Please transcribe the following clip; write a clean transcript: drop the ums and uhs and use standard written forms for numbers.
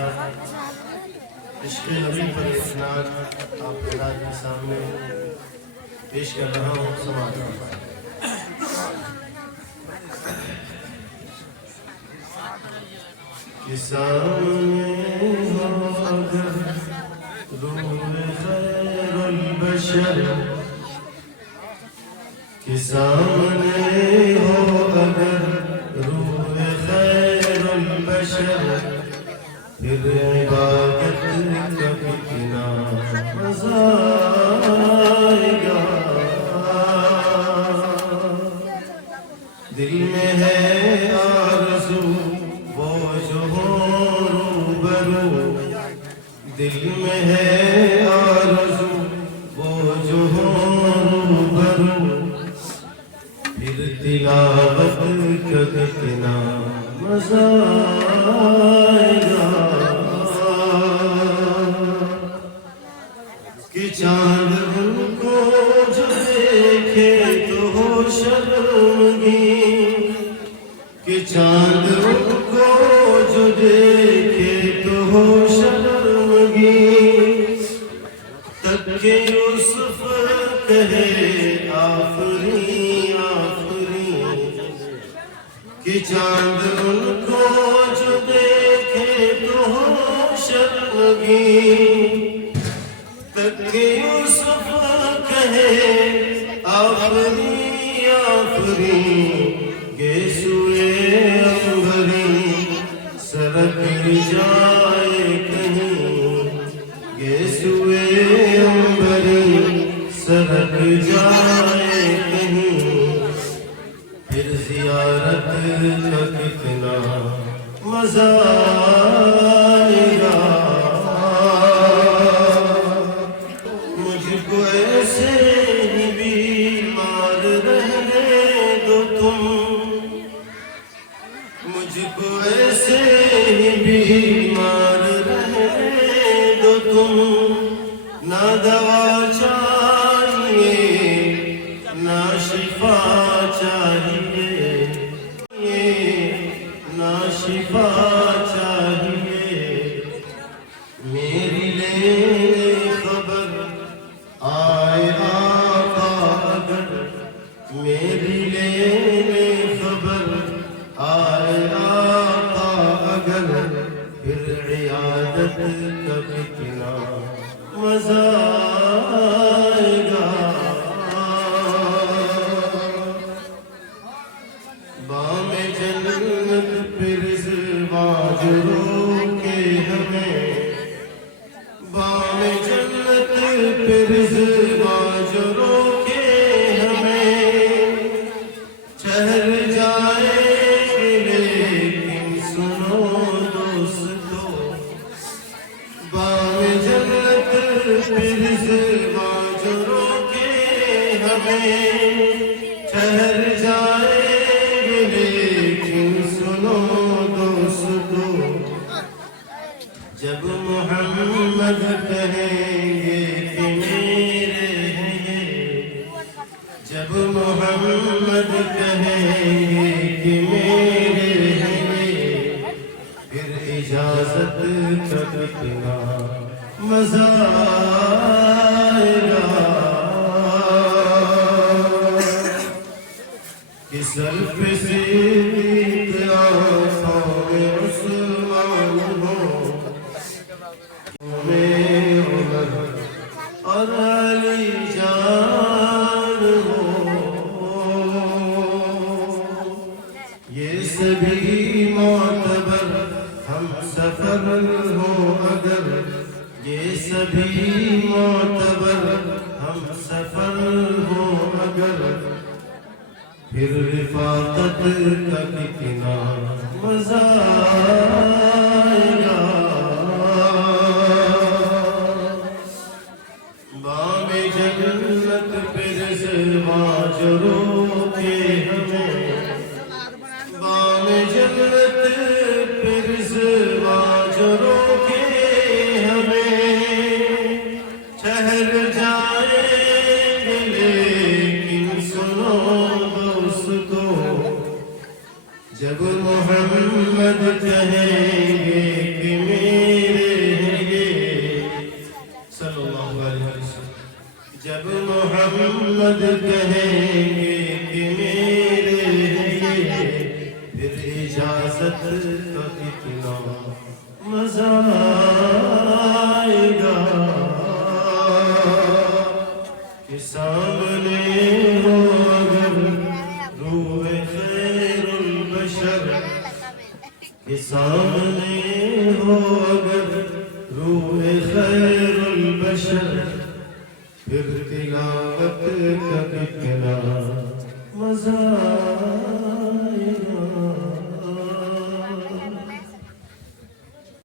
عشق نبی پر ایک نعت آپ حضرات کے سامنے پیش کر رہا ہوں، سماعت فرمائیں۔ کہ سامنے ہو اگر روح خیر البشر، کہ سامنے ہو اگر روح خیر البشر، پھر عبادت کا کتنا مزہ آئے گا۔ دل میں ہے آرزو وہ جو ہو روبرو، دل میں ہے آرزو وہ جو ہو روبرو، پھر تلاوت کا کتنا مزہ آئے گا۔ کہ چاند ان کو جو دیکھے تو ہو شرمگین، کہ چاند ان کو جو دیکھے تو ہو شرمگین، تک کہ یوسف کہے آفرین آفرین، کہ چاند ان کو جو دیکھے تو ہو شرمگین، تک کہ یوسف کہے آفرین آفرین، کہ سوئے عنبری سرک جائے کہیں، کہ سوئے عنبری سرک جائے کہیں، پھر زیارت کا کتنا مزہ آئے گا۔ مجھ کو ایسے ہی بیمار رہنے دو تم، مجھ کو ایسے ہی بیمار رہنے دو تم، نہ دوا چاہیے نہ شفا چاہیے، نہ شفا چاہیے، میری لینے خبر آئے آقا اگر، میری لینے خبر آئے آقا اگر، پھر عیادت کا کتنا مزہ آئے گا۔ بام جنت پہ رضوان جو روکے ہمیں، بام جنت پہ رضوان جو روکے ہمیں، ٹھہر جائیں گے لیکن سنو دوستو، بام جنت پہ رضوان جو روکے ہمیں، ٹھہر جائیں گے لیکن سنو دوستو، جب محمد کہیں گے کہ میرے ہیں یہ، جب محمد کہیں گے کہ میرے ہیں یہ، پھر اجازت کا کتنا مزہ آئے گا۔ کہ سر پہ صدیق آنکھوں میں عثمان ہو، میں عمر اور علی جان ہو، یہ سبھی معتبر ہم سفر ہو اگر، یہ سبھی معتبر ہم سفر ہو اگر، پھر رفاقت کا کتنا مزہ آئے گا۔ بام جنت پہ رضوان جو روکے ہمیں، بام جنت پہ رضوان جو روکے ہمیں، ٹھہر جائیں گے لیکن سنو دوستو، جب محمد کہے احمد کہیں گے کہ میرے ہیں پھر اجازت کا کتنا مزہ آئے گا کہ سامنے ہو اگر روح خیر البشر کہ سامنے ہو اگر روح خیر البشر پھر تلاوت کا کتنا مزہ